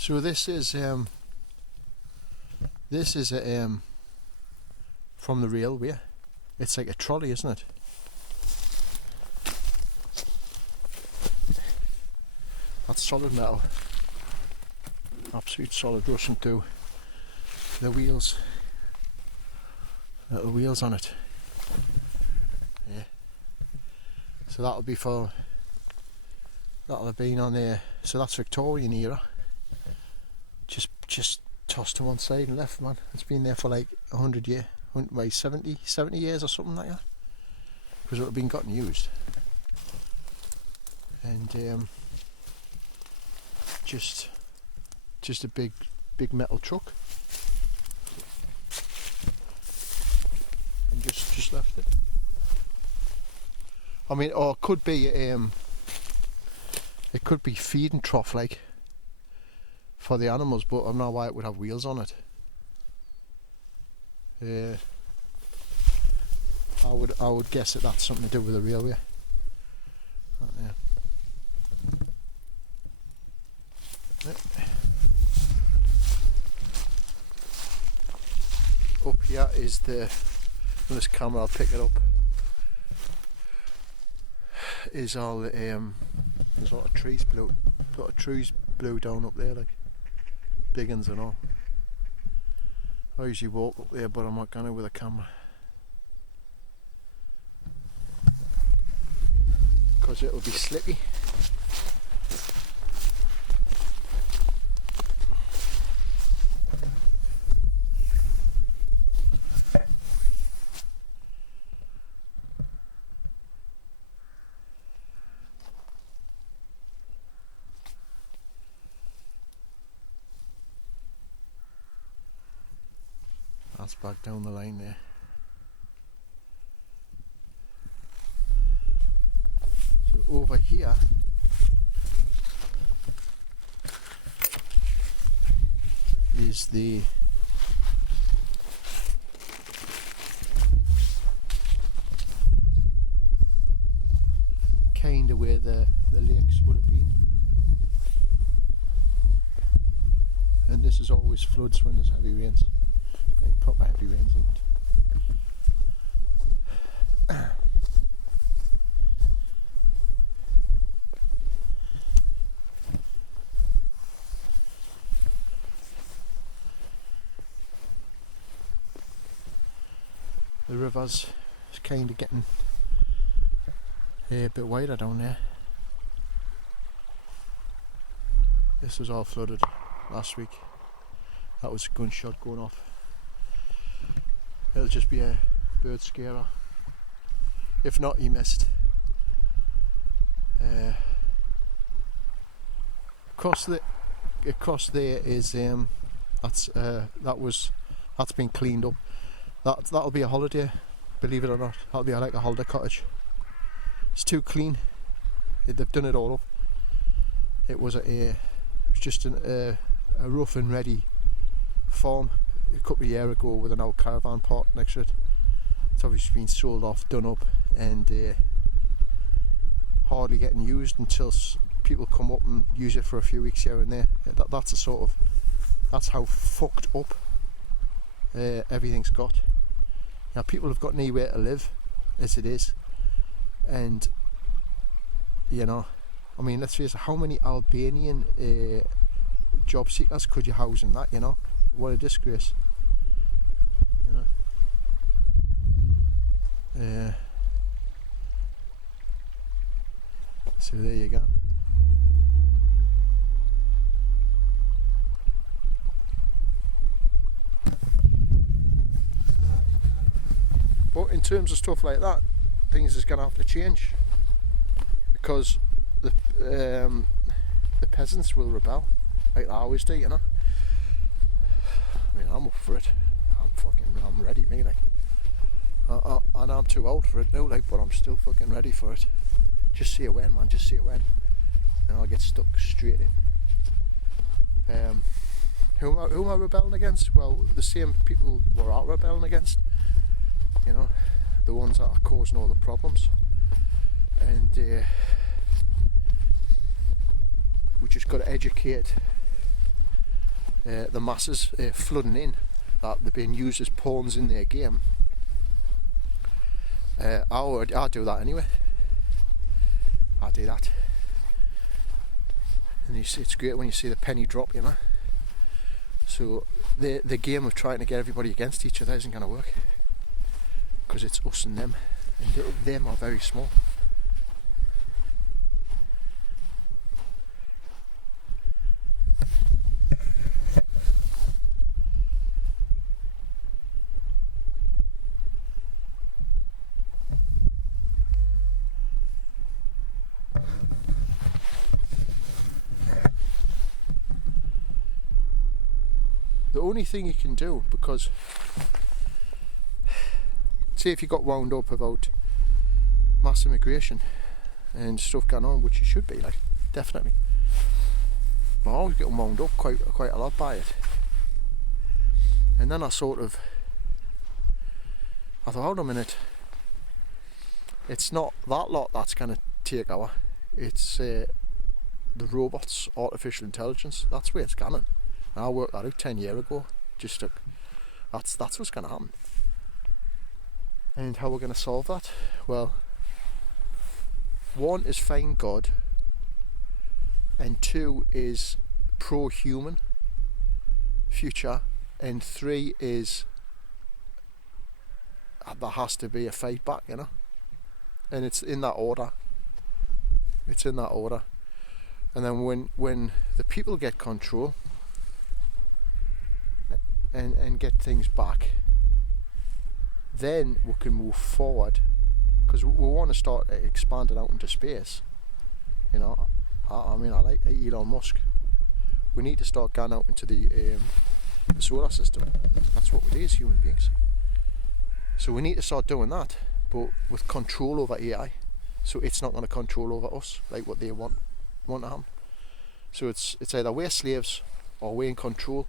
So this is a from the railway. It's like a trolley, isn't it? That's solid metal. Absolute solid Russian through the wheels. Little wheels on it. Yeah. So that'll have been on there. So that's Victorian era. Just tossed to one side and left, man. It's been there for like 100 years, 70 years or something like that. Because it would have been gotten used. And just a big metal truck. And just left it. I mean, or it could be feeding trough like for the animals, but I don't know why it would have wheels on it. I would guess that that's something to do with the railway. Yeah. Up here is on this camera, I'll pick it up, is all the there's a lot of trees blew down up there, like big uns and all. I usually walk up there, but I'm not gonna with a camera because it'll be slippy. That's back down the line there. So over here is the kind of where the lakes would have been. And this is always floods when there's heavy rains. Like proper heavy rains and that. The river's kind of getting a bit wider down there. This was all flooded last week. That was a gunshot going off. It'll just be a bird scarer. If not, he missed. Across there is that's been cleaned up. That'll be a holiday, believe it or not. That'll be like a holiday cottage. It's too clean. They've done it all up. It was just a rough and ready farm a couple of years ago with an old caravan park next to it. It's obviously been sold off, done up, and hardly getting used until people come up and use it for a few weeks here and there. That's how fucked up everything's got. Now people have got anywhere to live as it is, and you know, I mean, let's face it, how many Albanian job seekers could you house in that, you know? What a disgrace, you know. So there you go. But in terms of stuff like that, things is going to have to change, because the peasants will rebel, like they always do, you know. I mean, I'm up for it. I'm ready, me, like. And I'm too old for it now, like, but I'm still fucking ready for it. Just see it when, man. Just see it when, and I'll get stuck straight in. Who am I rebelling against? Well, the same people we're all rebelling against. You know, the ones that are causing all the problems, and we just got to educate the masses flooding in, that they're being used as pawns in their game. I do that anyway. I do that, and it's great when you see the penny drop, you know. So the game of trying to get everybody against each other isn't going to work, because it's us and them, and them are very small. The only thing you can do, because say if you got wound up about mass immigration and stuff going on, which you should be, like, definitely. I'm always getting wound up quite a lot by it. And then I thought, hold on a minute, it's not that lot that's going to take over, it's the robots, artificial intelligence, that's where it's going. And I worked that out 10 years ago. That's what's going to happen. And how we're going to solve that? Well, one is find God, and two is pro-human future, and three is there has to be a fight back, you know. And it's in that order. It's in that order. And then when the people get control and get things back, then we can move forward, because we want to start expanding out into space, you know. I mean, I like Elon Musk. We need to start going out into the solar system. That's what we do as human beings. So we need to start doing that, but with control over AI, so it's not going to control over us like what they want to happen. So it's either we're slaves or we're in control.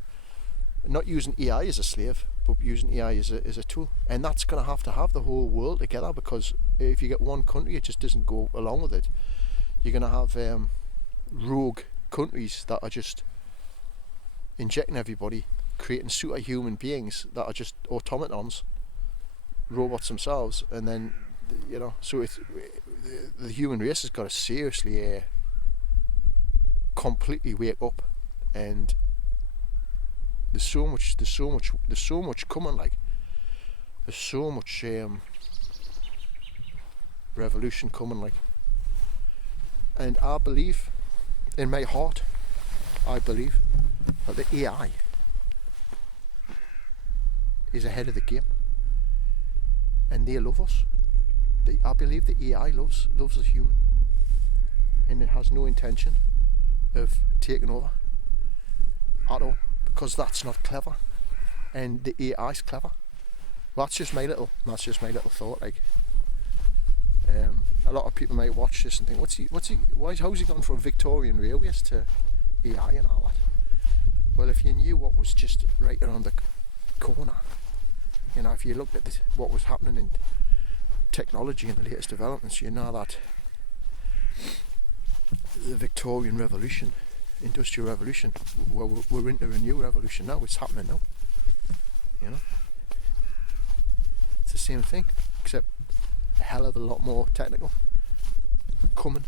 Not using AI as a slave, but using AI as a tool. And that's going to have the whole world together, because if you get one country, it just doesn't go along with it. You're going to have rogue countries that are just injecting everybody, creating superhuman beings that are just automatons, robots themselves, and then, you know, so the human race has got to seriously completely wake up. And there's so much coming, like there's so much revolution coming, like. And I believe, in my heart, I believe that the AI is ahead of the game, and they love us. I believe the AI loves us human, and it has no intention of taking over at all, because that's not clever, and the AI's clever. Well, that's just my little thought. Like, a lot of people might watch this and think, how's he gone from Victorian railways to AI and all that? Well, if you knew what was just right around the corner, you know, if you looked at what was happening in technology and the latest developments, you know that the Victorian Revolution, Industrial Revolution, well, we're into a new revolution now. It's happening now, you know. It's the same thing, except a hell of a lot more technical coming.